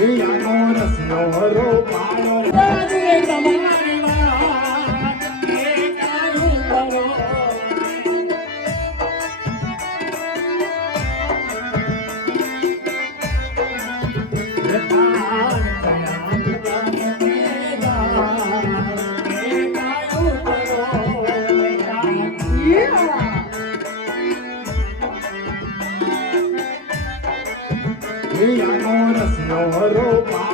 યાદો રસ્યો હરો પાડો ઈ મોર સિયો રો પા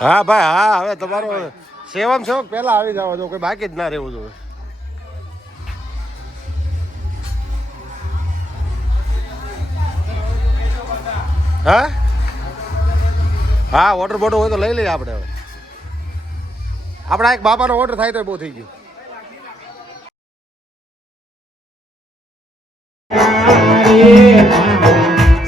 હા, ભાઈ, હા, હવે તમારો સેવમ સેવક પહેલા આવી જવા દો કોઈ બાકી જ ના રહેવું જોઈએ. હા? હા ઓર્ડર બોટલ હોય તો લઈ લઈએ આપણે હવે. આપણા એક બાપાનો ઓર્ડર થાય તો બહુ થઈ ગયું.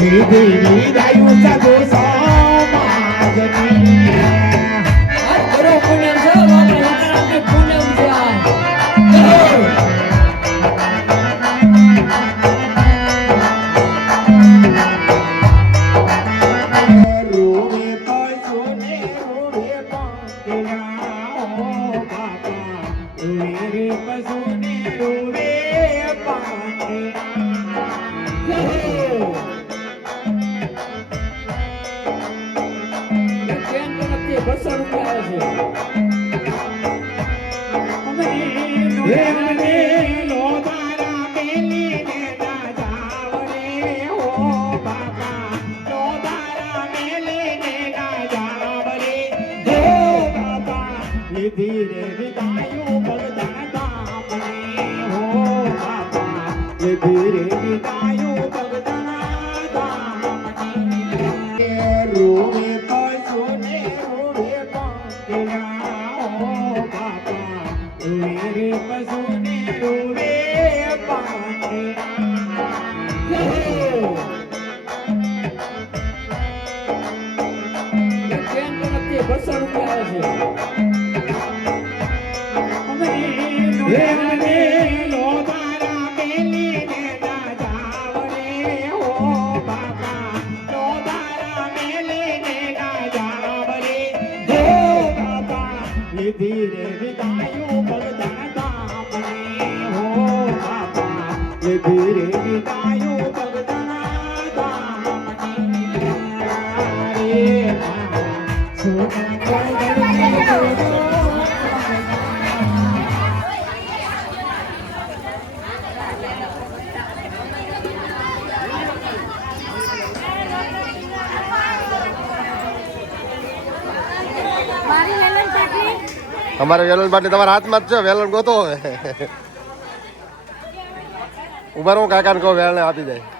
Me dei, me dai um ધીરે વિદાયો ભગતન દામને હો બાપા ધીરે વિદાયો ભગતન દામને રોવે પશુને રોવે પાંદડા હો બાપા રોવે પશુને રોવે પાંદડા ટ્રેન તરફથી અમારે વેલણ બાટલી તમારા હાથમાં જ છે, વેલણ ગોતો ઊભા રહું, કાકાને કહો વેલણ આપી જાય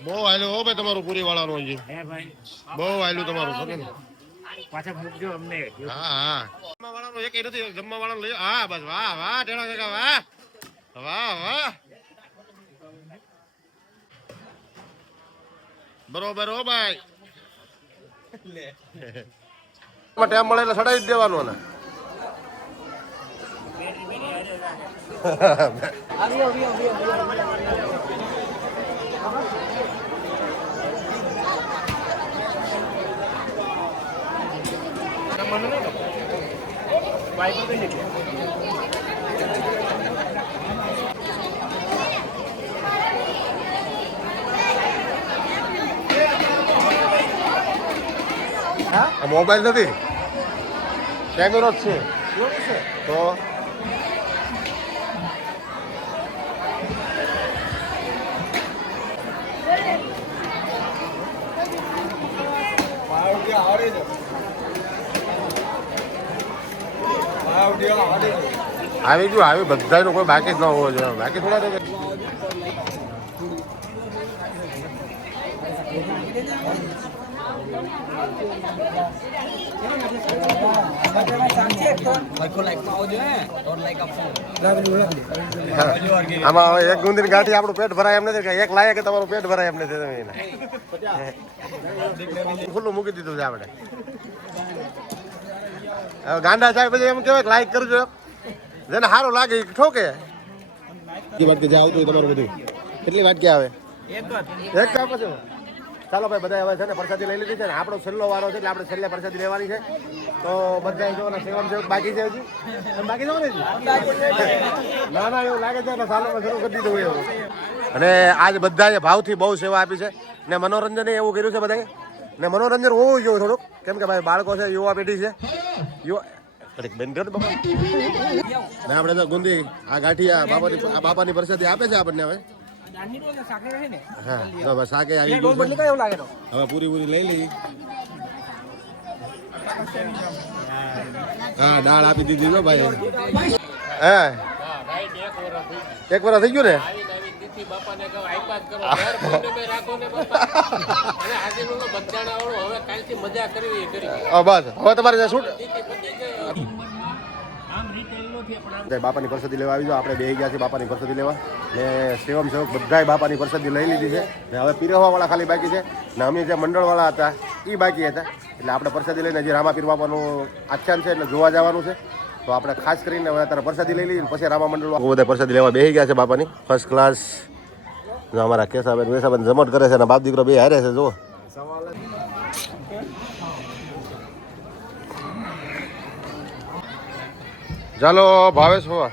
બહુ હાલ્યું હો ભાઈ તમારું પૂરી વાળાનું હજી બહુ હાલ્યું તમારું ખબર ને પાછા મૂકજો અમને. હા હા. જમવા વાળાનું એક નથી જમવા વાળાનું લઈ હા બસ વાહ વાહ ટેણા કાકા વાહ. વાહ વાહ. બરોબર હો ભાઈ. ટાઈમ મળે એટલે સડાવી જ દેવાનું ને મોબાઈલ નથી? કેમેરો જ છે તો આવી ગયું, આવી બધા કોઈ બાકી જ ન હોવો જોઈએ. બાકી થોડા તો આમાં હવે એક ગુંદીની ગાંઠી આપણું પેટ ભરાય એમ નથી કે એક લાયક તમારું પેટ ભરાય એમ નથી તમે એને. ખુલ્લું મૂકી દીધું છે આપણે. હવે ગાંડા સાહેબ પછી એમ કેવાય લાયક લાઈક કરજો. જેને સારું લાગે એ ઠોકે. વાટકી જે આવતું હોય તમારું બધું. કેટલી વાટકી આવે? એક કાપ છે? ચાલો ભાઈ બધા હવે છે ને પ્રસાદી લઈ લીધી છે ને આપણો છેલ્લો વારો છે એટલે આપણે છેલ્લે પ્રસાદી લેવાની છે. તો બધા જો સેવન સેવક બાકી છે હજી? બાકી છે ને ના ના, એવું લાગે છે સાલોમાં શરૂ કરી દીધું એવું. અને આજ બધાએ ભાવથી બહુ સેવા આપી છે. ને મનોરંજન એવું કર્યું છે બધાએ? ને મનોરંજન હોવું જોઈએ થોડુંક. કેમ કે ભાઈ, બાળકો છે, યુવા પેઢી છે. યુવા આપણે તો ગુંદી, આ ગાંઠિયા બાપાની આ બાપાની પ્રસાદી આપે છે આપણને હવે. હા તો બસ શાકે આવી હવે પૂરી પૂરી લઈ લઈ હા દાળ આપી દીધી જો ભાઈ. હે? એક વાર થઈ ગયું ને? હા, બસ. હવે તમારે શૂટ બાપાની પ્રસાદી લેવા આવી જાઓ. આપણે બે ગયા છીએ બાપાની પ્રસાદી લેવા. ને સેવમ સેવક બધાય બાપાની પ્રસાદી લઈ લીધી છે. ને હવે પીરવવાવાળા ખાલી બાકી છે. ને અમે જે મંડળવાળા હતા એ બાકી હતા. એટલે આપણે પ્રસાદી લઈને હજી રામા પીર બાપાનું આખ્યાન છે, એટલે જોવા જવાનું છે. તો આપણે ખાસ કરીને હવે અત્યારે પ્રસાદી લઈ લઈએ પછી રામા મંડળ બધા પ્રસાદી લેવા બેસી ગયા છે બાપાની. ફર્સ્ટ ક્લાસ જો અમારા કેસાબેન વેસાબેન જમટ કરે છે અને બાપ દીકરો બે હારે છે જો ચાલો ભાવેશ બાબા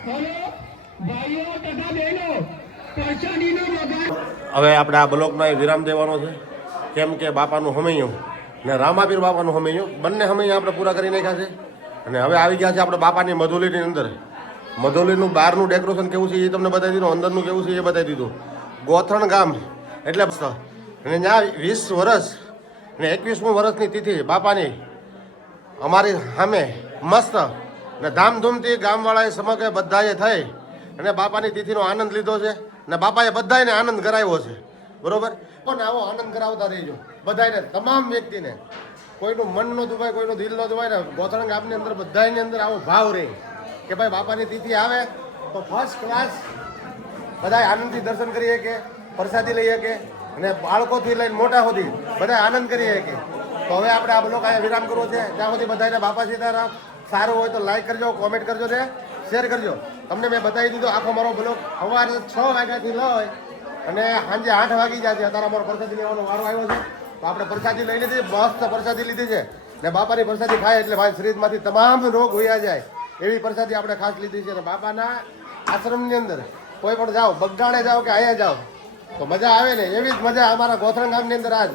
હવે આપણે આ બ્લોકનો વિરામ દેવાનો છે. કેમ કે બાપાનું હમૈયું ને રામાપીર બાપાનું હમૈયું, બંને હમૈયા આપણે પૂરા કરી નાખ્યા છે. અને હવે આવી ગયા છે આપણે બાપાની મધુલીની અંદર. મધુલીનું બહારનું ડેકોરેશન કેવું છે એ તમને બતાવી દીધું, અંદરનું કેવું છે એ બતાવી દીધું. ગોથણ ગામ, એટલે. અને ત્યાં વીસ વર્ષ ને એકવીસમું વર્ષની તિથિ બાપાની અમારી સામે મસ્ત ને ધામધૂમથી ગામવાળાએ સમગ્ર બધાએ થઈ અને બાપાની તિથિનો આનંદ લીધો છે ને બાપાએ બધાને આનંદ કરાવ્યો છે. બરોબર? પણ આવો આનંદ કરાવતા રહેજો. બધાને તમામ વ્યક્તિને. કોઈનું મન ન દુભાય, કોઈનું દિલ ન દુભાય ને ગોથણ ગામની અંદર બધાની અંદર આવો ભાવ રહે કે ભાઈ બાપાની તિથિ આવે તો ફર્સ્ટ ક્લાસ બધા આનંદથી દર્શન કરી શકે, પ્રસાદી લઈ શકે અને બાળકોથી લઈને મોટા સુધી બધા આનંદ કરી શકે. તો હવે આપણે આ લોકો અહીંયા વિરામ કરવો છે. ત્યાં સુધી બધાને બાપા સીતારામ સારું હોય તો લાઈક કરજો કોમેન્ટ કરજો ને શેર કરજો. તમને મેં બતાવી દીધો, આખો મારો બ્લોગ સવારે છ વાગ્યાથી લઈ અને સાંજે આઠ વાગી જાય છે. અત્યારે અમારો પ્રસાદી લેવાનો વારો આવ્યો છે. તો આપણે પ્રસાદી લઈ લીધી, મસ્ત પ્રસાદી લીધી છે. ને બાપાની પ્રસાદી ખાય એટલે ભાઈ શરીરમાંથી તમામ રોગ હોયા જાય. એવી પ્રસાદી આપણે ખાસ લીધી છે. અને બાપાના આશ્રમની અંદર કોઈ પણ જાઓ બગડાણે જાઓ કે અહીંયા જાઓ, તો મજા આવે ને. એવી જ મજા અમારા ગોથરણ ગામની અંદર આજ.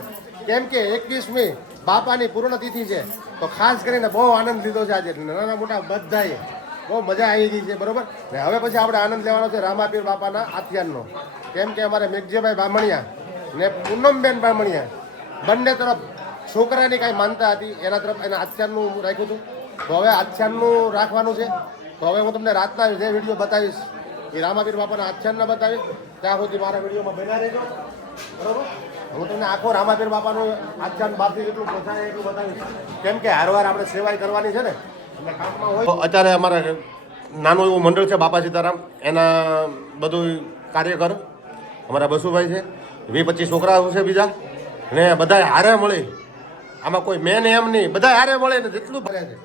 કેમ કે એકવીસમી બાપાની પૂર્ણતિથિ છે. તો ખાસ કરીને બહુ આનંદ લીધો છે આજે. નાના મોટા બધાએ બહુ મજા આવી ગઈ છે, બરોબર? ને હવે પછી આપણે આનંદ લેવાનો છે રામાપીર બાપાના આથિયાનનો. કેમ કે અમારે મેઘજીભાઈ બામણિયા ને પૂનમબેન બામણિયા બંને તરફ છોકરાની કાંઈ માનતા હતી, એના તરફ એના આથિયાનનું રાખ્યું હતું. તો હવે આથિયાનનું રાખવાનું છે. તો હવે હું તમને રાતના જે વીડિયો બતાવીશ, એ રામાપીર બાપાના આથિયાનના બતાવીશ. ત્યાં સુધી મારા વિડીયોમાં બના રહેજો. બરોબર? હું તમને આખો રામાપીર બાપાનું આચાર બાપથી જેટલું પહોંચાય એટલું બતાવીશ કેમ કે હારવાર આપણે સેવાય કરવાની છે ને એટલે કામમાં હોય. અત્યારે અમારે નાનું એવું મંડળ છે બાપા સીતારામ એના બધું કાર્યકર અમારા બસુભાઈ છે વીસ પચીસ છોકરાઓ છે બીજા ને બધા હારે મળી. આમાં કોઈ મેન એમ નહીં બધા હારે મળે ને જેટલું ભરે છે.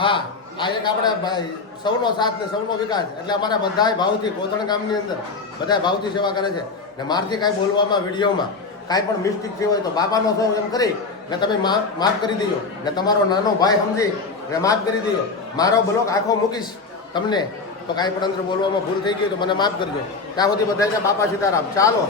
હા આ એક આપણે સૌનો સાથ ને સૌનો વિકાસ. એટલે અમારા બધાય ભાવથી કોથણ ગામની અંદર બધા ભાવથી સેવા કરે છે. ને મારથી કાંઈ બોલવામાં, વિડીયોમાં કાંઈ પણ મિસ્ટેક થઈ હોય તો બાપાનો સૌ એમ કરી ને તમે માફ કરી દો ને તમારો નાનો ભાઈ સમજી ને માફ કરી દીધો મારો બ્લોક આખો મૂકીશ તમને. તો કાંઈ પણ અંદર બોલવામાં ભૂલ થઈ ગઈ તો મને માફ કરજો. ત્યાં સુધી બધાને બાપા સીતારામ. ચાલો.